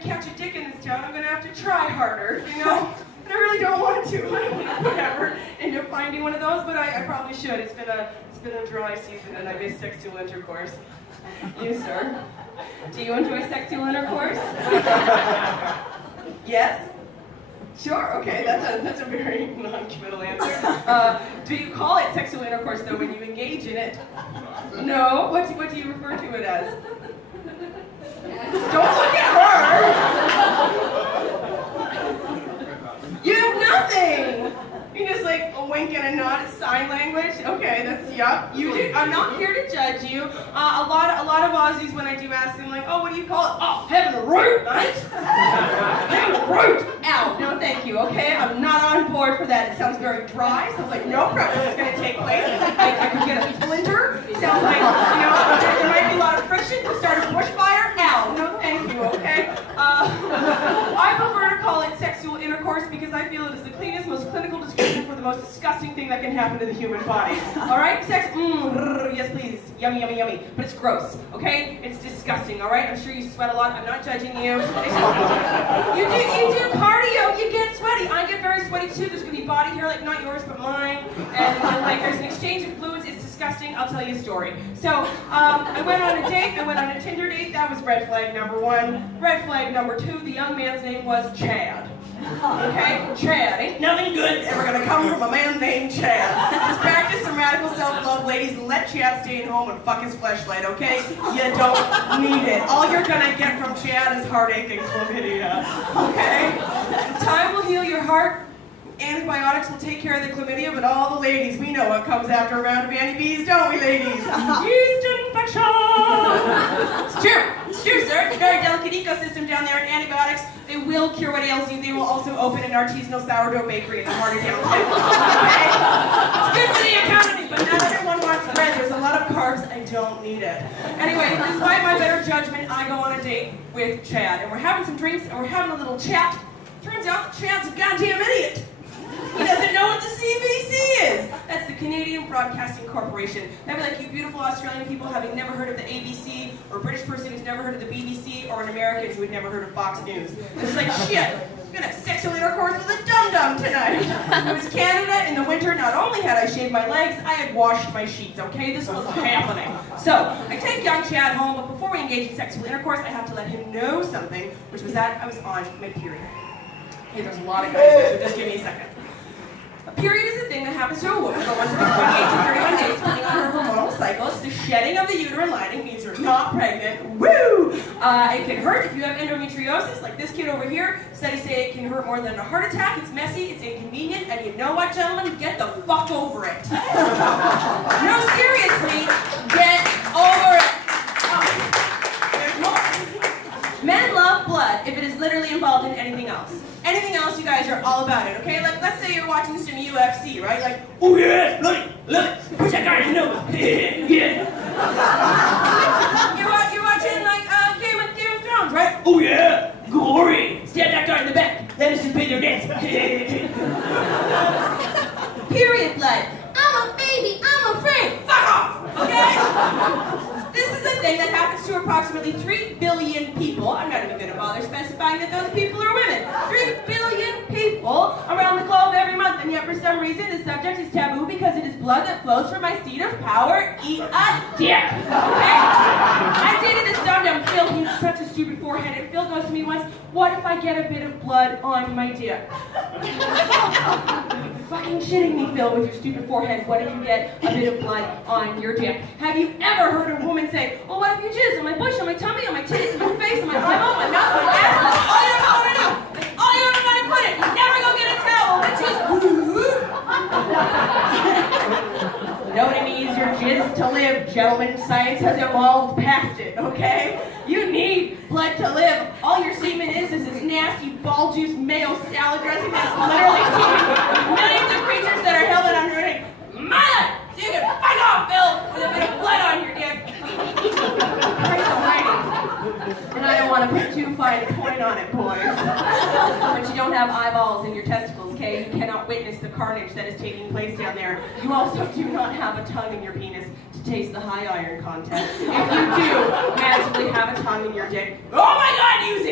to catch a dick in this town, I'm going to have to try harder, you know? And I really don't want to. I don't want to put effort into finding one of those, but I probably should. It's been a dry season, and I miss sexual intercourse. You, sir? Do you enjoy sexual intercourse? Yes? Sure, okay, that's a very non-committal answer. Do you call it sexual intercourse, though, when you engage in it? No? What do you refer to it as? Don't look at her! You have nothing! You just like a wink and a nod, it's sign language. Okay, that's, yup. You do. I'm not here to judge you. A lot of Aussies, when I do ask them, like, oh, what do you call it? Oh, having a root, mate. Having a root. Ow, no thank you, okay? I'm not on board for that. It sounds very dry. Sounds like no pressure is going to take place. I could get a splinter. Sounds like, you know, there might be a lot of friction. We'll start a bushfire. Ow, no thank you, okay? I prefer to call it sexual intercourse because I feel it is the cleanest, most clinical description for the most disgusting thing that can happen to the human body. All right? Sex, yes please. Yummy, yummy, yummy. But it's gross, okay? It's disgusting, all right? I'm sure you sweat a lot. I'm not judging you. You do cardio, you get sweaty. I get very sweaty too. There's gonna be body hair, like not yours, but mine. And like there's an exchange of fluids. It's disgusting. I'll tell you a story. So, I went on a date. I went on a Tinder date. That was red flag number 1. Red flag number 2, the young man's name was Chad. Okay? Chad. Ain't nothing good ever gonna come from a man named Chad. Just practice some radical self-love, ladies, and let Chad stay at home and fuck his fleshlight, okay? You don't need it. All you're gonna get from Chad is heartache and chlamydia, okay? Time will heal your heart. Antibiotics will take care of the chlamydia, but all the ladies, we know what comes after a round of anti-Bs, don't we, ladies? Yeast infection! It's true, sir. It's a very delicate ecosystem down there, and antibiotics, they will cure what ails you. They will also open an artisanal sourdough bakery in the heart of downtown. Okay? It's good for the economy, but not everyone wants bread. There's a lot of carbs. I don't need it. Anyway, despite my better judgment, I go on a date with Chad, and we're having some drinks, and we're having a little chat. Turns out that Chad's a goddamn idiot. He doesn't know what the CBC is. That's the Canadian Broadcasting Corporation. That'd be like you beautiful Australian people having never heard of the ABC, or a British person who's never heard of the BBC, or an American who had never heard of Fox News. It's like, shit, I'm gonna have sexual intercourse with a dum-dum tonight. It was Canada in the winter. Not only had I shaved my legs, I had washed my sheets, okay? This was happening. So, I take young Chad home, but before we engage in sexual intercourse, I have to let him know something, which was that I was on my period. Hey, there's a lot of guys here, so just give me a second. A period is a thing that happens to a woman for once every 28 to 31 days, depending on her hormonal cycles. The shedding of the uterine lining means you're not pregnant. Woo! It can hurt if you have endometriosis, like this kid over here. Studies say it can hurt more than a heart attack. It's messy, it's inconvenient, and you know what, gentlemen? Get the fuck over it. No, seriously, get over it. There's more. Men love blood if it is literally involved in anything else. Anything else, you guys are all about it, okay? Like, let's say you're watching some UFC, right? Like, oh yeah, love it, push that guy in the nose, yeah. You're watching, like, Game of Thrones, right? Oh yeah, glory, stab that guy in the back, let us just pay their dance. Period blood. I'm a baby, I'm afraid. Fuck off, okay? This is a thing that happens to approximately 3 billion people. I'm not even going to bother specifying that those people are women. 3 billion people around the globe every month, and yet for some reason the subject is taboo because it is blood that flows from my seat of power. Eat a dick. Okay? I dated this dumb Phil. He has such a stupid forehead, and Phil goes to me once, what if I get a bit of blood on my dick? Fucking shitting me, Phil, with your stupid forehead. What if you get a bit of blood on your dick? Have you ever heard a woman say, well, what if you jizz on my bush, on my tummy, on my titties, on my face, on my eyeball, my mouth, my ass? All you ever want to know. All you ever want to put it. You never go get a towel. It's just know what it means? Your jizz to live, gentlemen. Science has evolved past it, okay? You need blood to live. All your semen is this nasty ball juice mayo salad dressing that's literally teeming with millions of creatures that are held under it. Mother! So you can fuck off, Bill, with a bit of blood on your dick. Christ almighty. And I don't want to put too fine a point on it, boys. But you don't have eyeballs in your testicles, okay? You cannot witness the carnage that is taking place down there. You also do not have a tongue in your penis to taste the high iron content. If you do magically have a tongue in your dick, oh my God, use